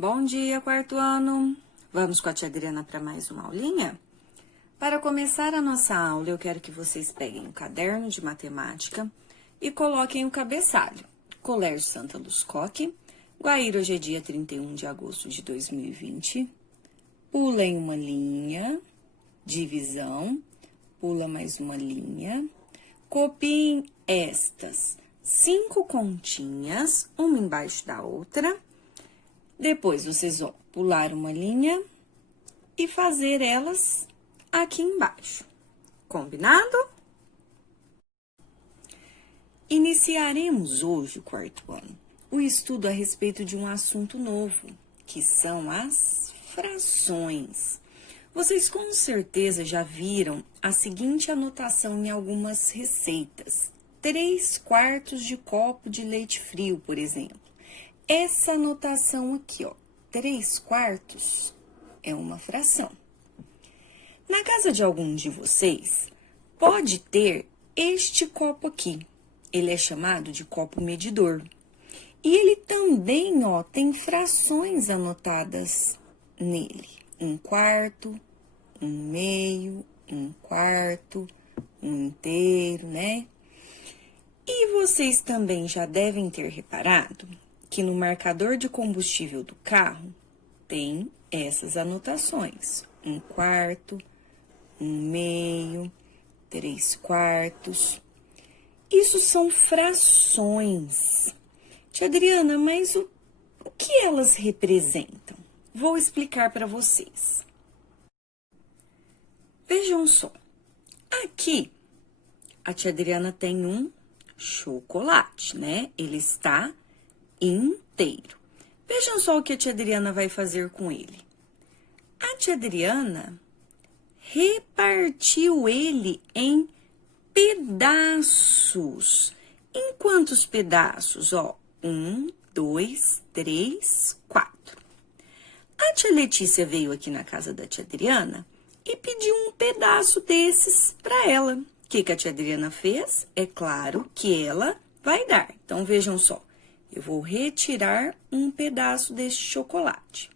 Bom dia, quarto ano! Vamos com a tia Adriana para mais uma aulinha? Para começar a nossa aula, eu quero que vocês peguem um caderno de matemática e coloquem o cabeçalho. Colégio Santa Luz Coque, Guaíra, hoje é dia 31 de agosto de 2020. Pulem uma linha, divisão, pula mais uma linha. Copiem estas 5 continhas, uma embaixo da outra. Depois, vocês vão pular uma linha e fazer elas aqui embaixo. Combinado? Iniciaremos hoje, o quarto ano, o estudo a respeito de um assunto novo, que são as frações. Vocês com certeza já viram a seguinte anotação em algumas receitas. 3/4 de copo de leite frio, por exemplo. Essa anotação aqui, ó, 3/4 é uma fração. Na casa de algum de vocês, pode ter este copo aqui. Ele é chamado de copo medidor. E ele também, ó, tem frações anotadas nele. 1/4, 1/2, 1/4, 1 inteiro, né? E vocês também já devem ter reparado que no marcador de combustível do carro tem essas anotações. 1/4, 1/2, 3/4. Isso são frações. Tia Adriana, mas o que elas representam? Vou explicar para vocês. Vejam só. Aqui, a tia Adriana tem um chocolate, né? Ele está inteiro. Vejam só o que a tia Adriana vai fazer com ele. A tia Adriana repartiu ele em pedaços. Em quantos pedaços? Ó, 1, 2, 3, 4. A tia Letícia veio aqui na casa da tia Adriana e pediu um pedaço desses para ela. O que a tia Adriana fez? É claro que ela vai dar. Então, vejam só. Eu vou retirar um pedaço deste chocolate.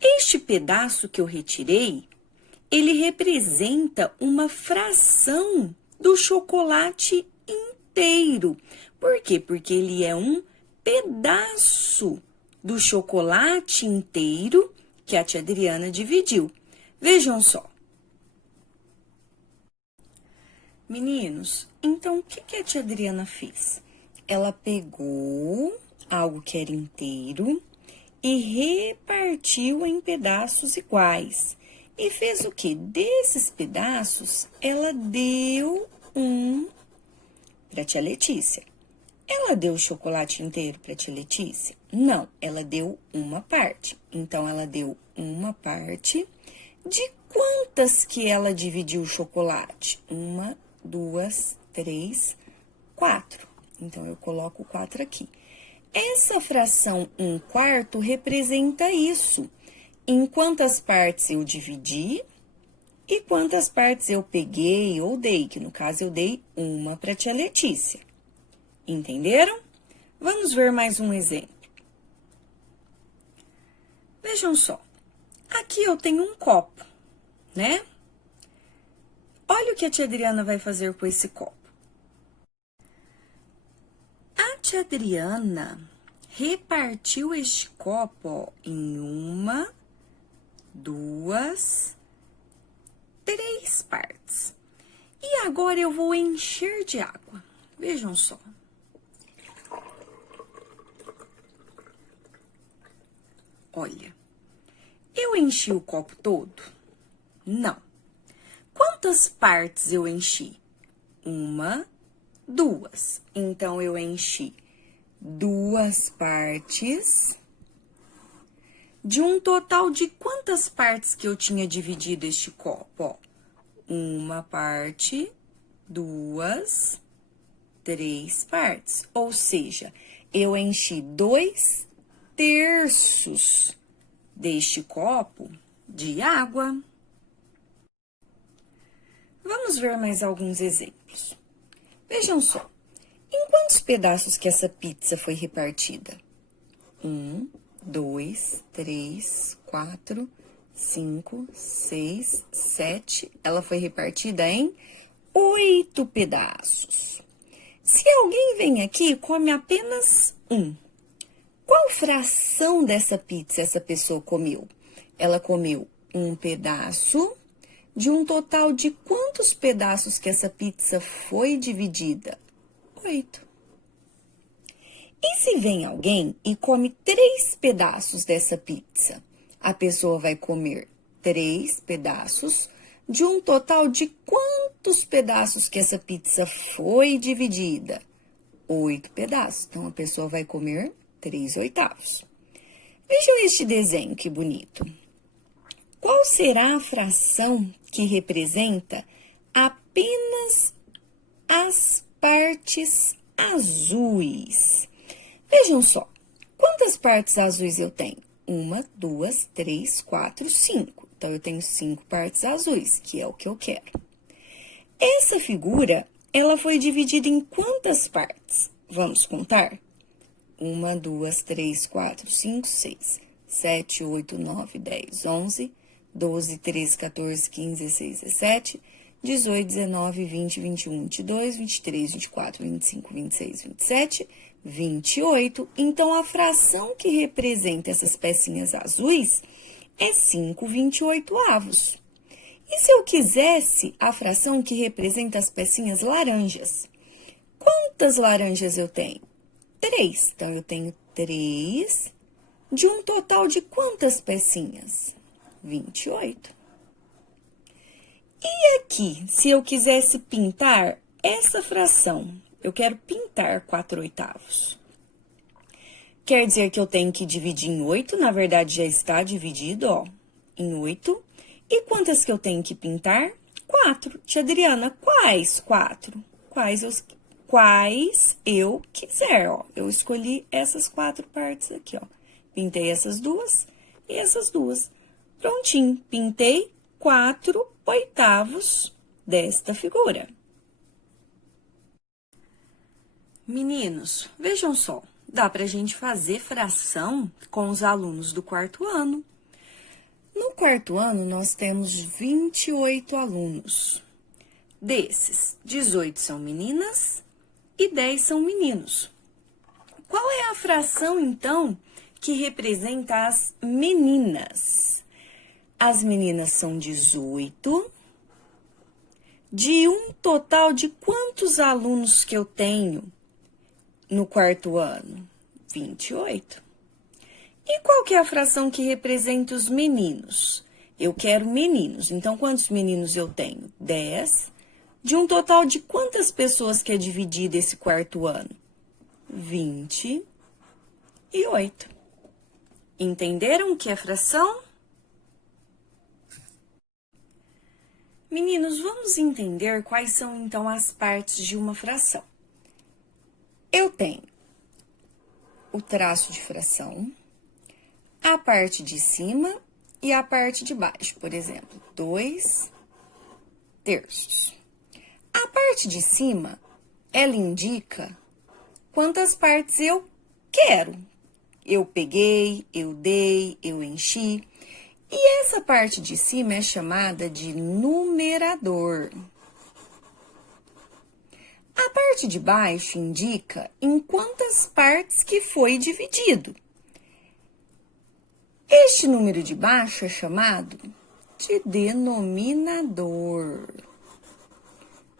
Este pedaço que eu retirei, ele representa uma fração do chocolate inteiro. Por quê? Porque ele é um pedaço do chocolate inteiro que a tia Adriana dividiu. Vejam só. Meninos, então o que a tia Adriana fez? Ela pegou algo que era inteiro e repartiu em pedaços iguais. E fez o quê? Desses pedaços, ela deu um para tia Letícia. Ela deu o chocolate inteiro para tia Letícia? Não, ela deu uma parte. Então, ela deu uma parte. De quantas que ela dividiu o chocolate? 1, 2, 3, 4. Então, eu coloco 4 aqui. Essa fração 1/4 representa isso. Em quantas partes eu dividi e quantas partes eu peguei ou dei, que no caso eu dei uma para tia Letícia. Entenderam? Vamos ver mais um exemplo. Vejam só. Aqui eu tenho um copo, né? Olha o que a tia Adriana vai fazer com esse copo. A tia Adriana repartiu este copo, ó, em 1, 2, 3 partes. E agora eu vou encher de água. Vejam só. Olha, eu enchi o copo todo? Não. Quantas partes eu enchi? 1, 2. Então, eu enchi 2 partes de um total de quantas partes que eu tinha dividido este copo? Ó, 1 parte, 2, 3 partes. Ou seja, eu enchi 2/3 deste copo de água. Vamos ver mais alguns exemplos. Vejam só. Em quantos pedaços que essa pizza foi repartida? 1, 2, 3, 4, 5, 6, 7. Ela foi repartida em 8 pedaços. Se alguém vem aqui e come apenas um, qual fração dessa pizza essa pessoa comeu? Ela comeu um pedaço de um total de quantos pedaços que essa pizza foi dividida? 8. E se vem alguém e come 3 pedaços dessa pizza? A pessoa vai comer 3 pedaços de um total de quantos pedaços que essa pizza foi dividida? 8 pedaços. Então, a pessoa vai comer 3/8. Vejam este desenho, que bonito. Qual será a fração que representa apenas as partes azuis? Vejam só, quantas partes azuis eu tenho? 1, 2, 3, 4, 5. Então, eu tenho 5 partes azuis, que é o que eu quero. Essa figura, ela foi dividida em quantas partes? Vamos contar? 1, 2, 3, 4, 5, 6, 7, 8, 9, 10, 11, 12, 13, 14, 15, 16, 17, 18, 19, 20, 21, 22, 23, 24, 25, 26, 27, 28. Então, a fração que representa essas pecinhas azuis é 5/28. E se eu quisesse a fração que representa as pecinhas laranjas? Quantas laranjas eu tenho? 3. Então, eu tenho 3 de um total de quantas pecinhas? 28. E aqui, se eu quisesse pintar essa fração, eu quero pintar 4/8. Quer dizer que eu tenho que dividir em 8, na verdade já está dividido, ó, em 8. E quantas que eu tenho que pintar? 4. Tia Adriana, quais 4? Quais eu quiser, ó. Eu escolhi essas 4 partes aqui, ó. Pintei essas duas e essas duas. Prontinho, pintei 4/8 desta figura. Meninos, vejam só, dá pra gente fazer fração com os alunos do 4º ano. No 4º ano, nós temos 28 alunos. Desses, 18 são meninas e 10 são meninos. Qual é a fração, então, que representa as meninas? As meninas são 18, de um total de quantos alunos que eu tenho no 4º ano? 28. E qual que é a fração que representa os meninos? Eu quero meninos, então quantos meninos eu tenho? 10. De um total de quantas pessoas que é dividido esse 4º ano? 28. Entenderam o que é fração? Meninos, vamos entender quais são, então, as partes de uma fração. Eu tenho o traço de fração, a parte de cima e a parte de baixo. Por exemplo, 2/3. A parte de cima, ela indica quantas partes eu quero. Eu peguei, eu dei, eu enchi. E essa parte de cima é chamada de numerador. A parte de baixo indica em quantas partes que foi dividido. Este número de baixo é chamado de denominador.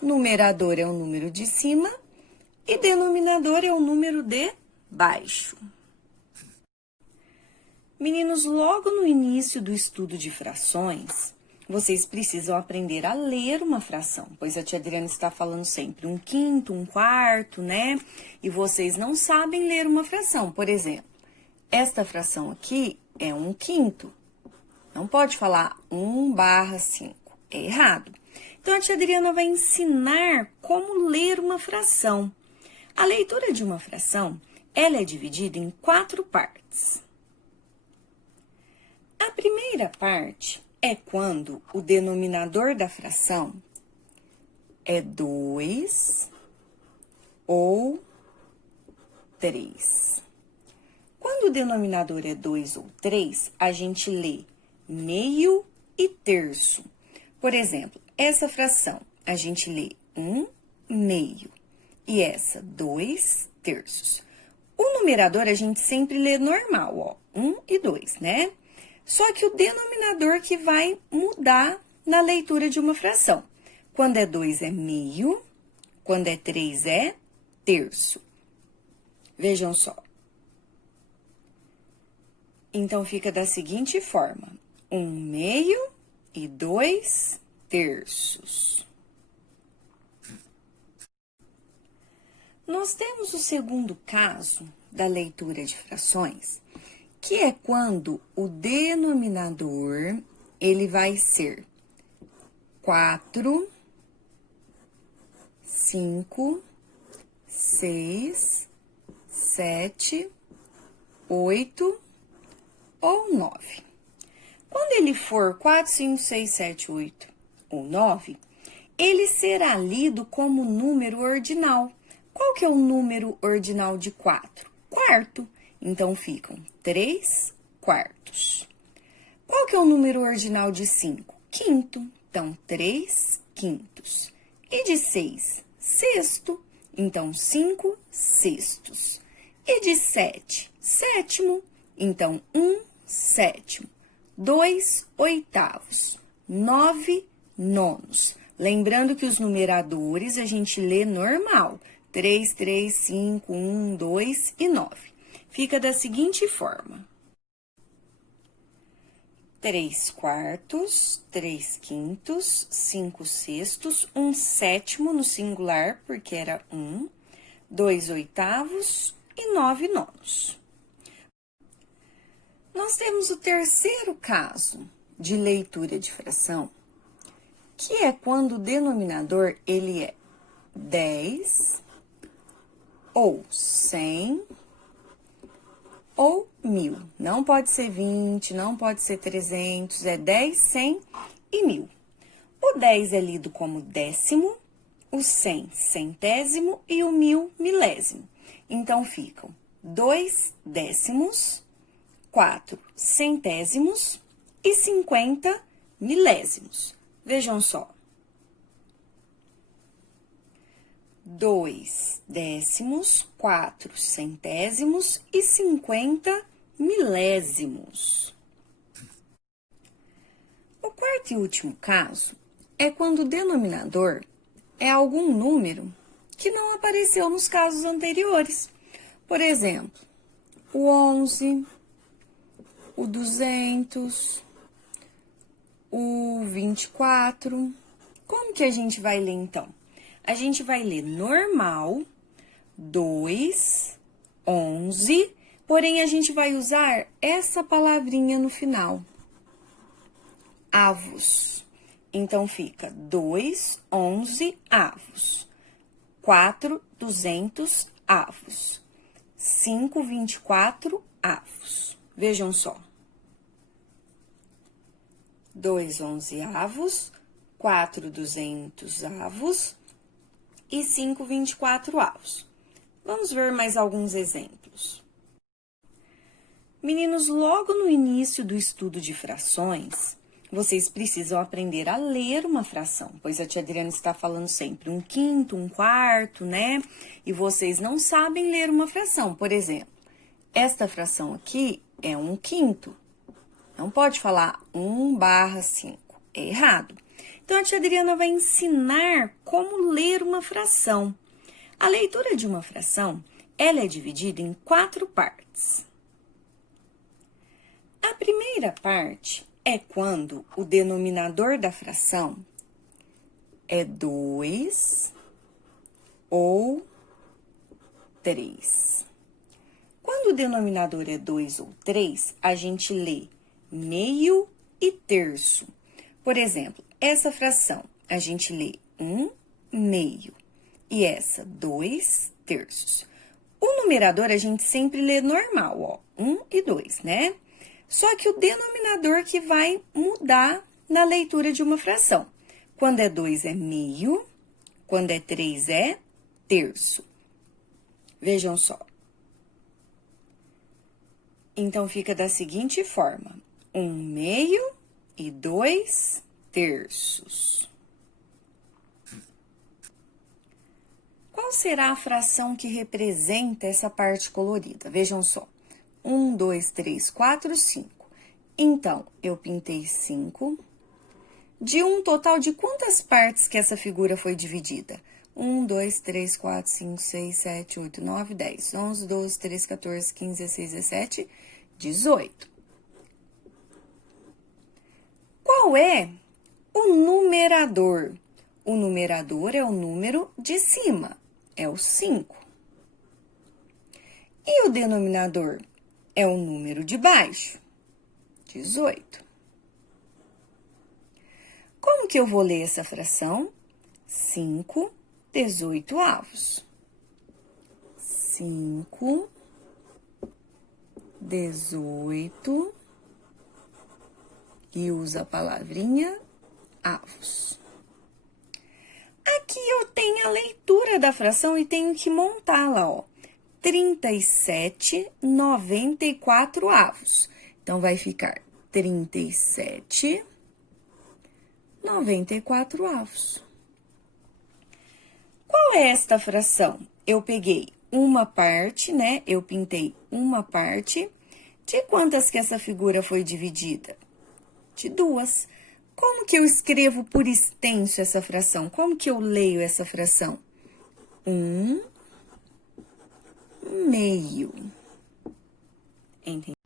Numerador é o número de cima e denominador é o número de baixo. Meninos, logo no início do estudo de frações, vocês precisam aprender a ler uma fração, pois a tia Adriana está falando sempre 1/5, 1/4, né? E vocês não sabem ler uma fração. Por exemplo, esta fração aqui é 1/5. Não pode falar 1/5, é errado. Então, a tia Adriana vai ensinar como ler uma fração. A leitura de uma fração, ela é dividida em 4 partes. A primeira parte é quando o denominador da fração é 2 ou 3. Quando o denominador é 2 ou 3, a gente lê meio e terço. Por exemplo, essa fração, a gente lê 1 meio e essa 2 terços. O numerador a gente sempre lê normal, ó, 1 e 2, né? Só que o denominador que vai mudar na leitura de uma fração. Quando é 2 é meio, quando é 3 é terço. Vejam só. Então, fica da seguinte forma: 1 meio e 2 terços. Nós temos o segundo caso da leitura de frações, que é quando o denominador, ele vai ser 4, 5, 6, 7, 8 ou 9. Quando ele for 4, 5, 6, 7, 8 ou 9, ele será lido como número ordinal. Qual que é o número ordinal de 4? Quarto. Então, ficam 3 quartos. Qual que é o número ordinal de 5? Quinto. Então, 3 quintos. E de 6? Sexto. Então, 5 sextos. E de 7? Sétimo. Então, 1 sétimo. 2 oitavos. 9 nonos. Lembrando que os numeradores a gente lê normal. 3, 3, 5, 1, 2 e 9. Fica da seguinte forma: 3 quartos, 3 quintos, 5 sextos, 1 sétimo no singular, porque era 1, 2 oitavos e 9 nonos. Nós temos o terceiro caso de leitura de fração, que é quando o denominador ele é 10 ou 100 ou 1000. Não pode ser 20, não pode ser 300, é 10, 100 e 1000. O 10 é lido como décimo, o 100 centésimo e o 1000 milésimo. Então, ficam 2 décimos, 4 centésimos e 50 milésimos. Vejam só. 2 décimos, 4 centésimos e 50 milésimos. O quarto e último caso é quando o denominador é algum número que não apareceu nos casos anteriores. Por exemplo, o 11, o 200, o 24. Como que a gente vai ler, então? A gente vai ler normal, 2, 11, porém, a gente vai usar essa palavrinha no final, avos. Então, fica 2, 11 avos, 4, 200 avos, 5, 24 avos. Vejam só. 2, 11 avos, 4, 200 avos e 5, 24 avos. Vamos ver mais alguns exemplos. Meninos, logo no início do estudo de frações, vocês precisam aprender a ler uma fração, pois a tia Adriana está falando sempre um quinto, um quarto, né? E vocês não sabem ler uma fração. Por exemplo, esta fração aqui é um quinto. Não pode falar 1/5, é errado. Então, a tia Adriana vai ensinar como ler uma fração. A leitura de uma fração, ela é dividida em 4 partes. A primeira parte é quando o denominador da fração é 2 ou 3. Quando o denominador é 2 ou 3, a gente lê meio e terço. Por exemplo, essa fração, a gente lê 1 meio e essa 2 terços. O numerador a gente sempre lê normal, ó, 1 e 2, né? Só que o denominador que vai mudar na leitura de uma fração. Quando é 2 é meio, quando é 3 é terço. Vejam só. Então, fica da seguinte forma: 1/2 e 2/3. Qual será a fração que representa essa parte colorida? Vejam só. 1, 2, 3, 4, 5. Então, eu pintei 5. De um total de quantas partes que essa figura foi dividida? 1, 2, 3, 4, 5, 6, 7, 8, 9, 10, 11, 12, 13, 14, 15, 16, 17, 18. Qual é o numerador? O numerador é o número de cima, é o 5. E o denominador é o número de baixo, 18. Como que eu vou ler essa fração? 5/18. 5/18 e usa a palavrinha avos. Aqui eu tenho a leitura da fração e tenho que montá-la, ó. 37/94 avos. Então, vai ficar 37/94 avos. Qual é esta fração? Eu peguei uma parte, né? Eu pintei uma parte. De quantas que essa figura foi dividida? De 2. Como que eu escrevo por extenso essa fração? Como que eu leio essa fração? 1/2. Entendi?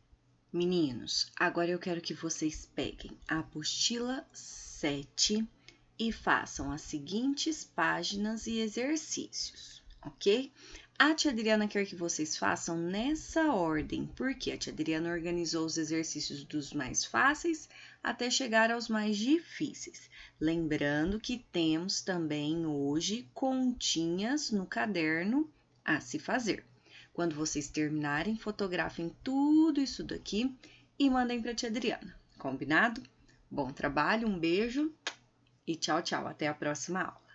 Meninos, agora eu quero que vocês peguem a apostila 7 e façam as seguintes páginas e exercícios, ok? A tia Adriana quer que vocês façam nessa ordem, porque a tia Adriana organizou os exercícios dos mais fáceis até chegar aos mais difíceis. Lembrando que temos também hoje continhas no caderno a se fazer. Quando vocês terminarem, fotografem tudo isso daqui e mandem para a tia Adriana. Combinado? Bom trabalho, um beijo e tchau, tchau. Até a próxima aula.